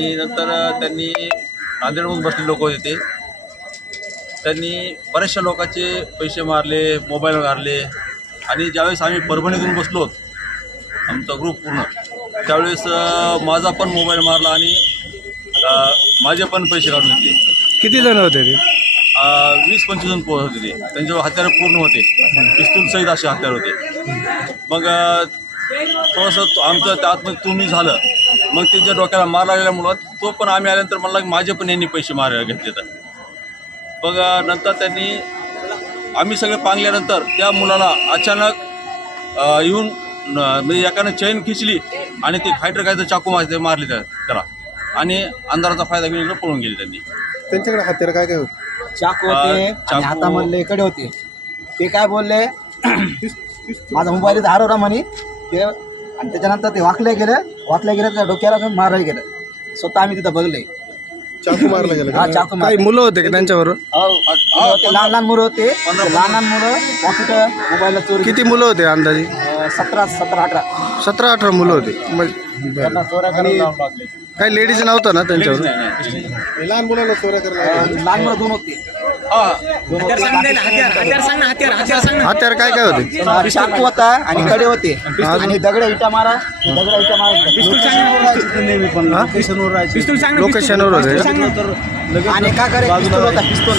आणि नंतर त्यांनी नांदेडमधून बसलेले लोक होते ते. त्यांनी बऱ्याचशा लोकांचे पैसे मारले मोबाईल मारले आणि ज्यावेळेस आम्ही परभणीतून बसलो आमचा ग्रुप पूर्ण त्यावेळेस माझा पण मोबाईल मारला आणि माझे पण पैसे काढून घेतले. किती जण होते ते? वीस पंचवीस जण पोहोच होते ते. त्यांच्यावर हत्यारं पूर्ण होते. पिस्तूल सहित असे हत्यार होते. मग थोडंसं आमचं त्यात तुम्ही झालं. मग त्याच्या डोक्याला मार लागल्यामुळं तो पण आम्ही आल्यानंतर म्हणला की माझे पण यांनी पैसे मार घेतले तर मग नंतर त्यांनी आम्ही सगळे पांगल्यानंतर त्या मुलाला अचानक येऊन म्हणजे एकानं चैन खिचली आणि ते फायटर काय तर चाकू मारते मारले त्या- त्याला. आणि अंधाराचा फायदा घेऊन इकडे पळून गेले त्यांनी. त्यांच्याकडे हत्यार काय काय होते? चाकू होते अं, आणि चाकू- हातामधले कडे होते. ते काय बोलले? माझा मोबाईल हरवला म्हणे ते आणि त्याच्यानंतर ते वाकले गेले. वाकले गेले त्या डोक्याला मारायला गेलं. स्वतः आम्ही तिथं बघले. चाकू मारला गेला हा? चाकू काही मुलं होते का त्यांच्याबरोबर? हो, मुलं होते, लहान लहान मुलं होते. लहान लहान मुलं कॉम्प्युटर मोबाईलला चोरी किती मुलं होते अंदाजे? अं, सतरा सतरा अठरा. सतरा अठरा मुलं होते. मग- बरं. काही लेडीज नव्हतं ना त्यांच्यावर. लहान मुलाला चोऱ्या करायला अं, लहान मुलं हा दोन होते. हत्यार काय काय होते? चाकू होता आणि कडे होते. आणि दगड इटा मारा. दगड इटा मारा. लोकेशनवर होते. आणि का करे? पिस्तूल होता पिस्तूल.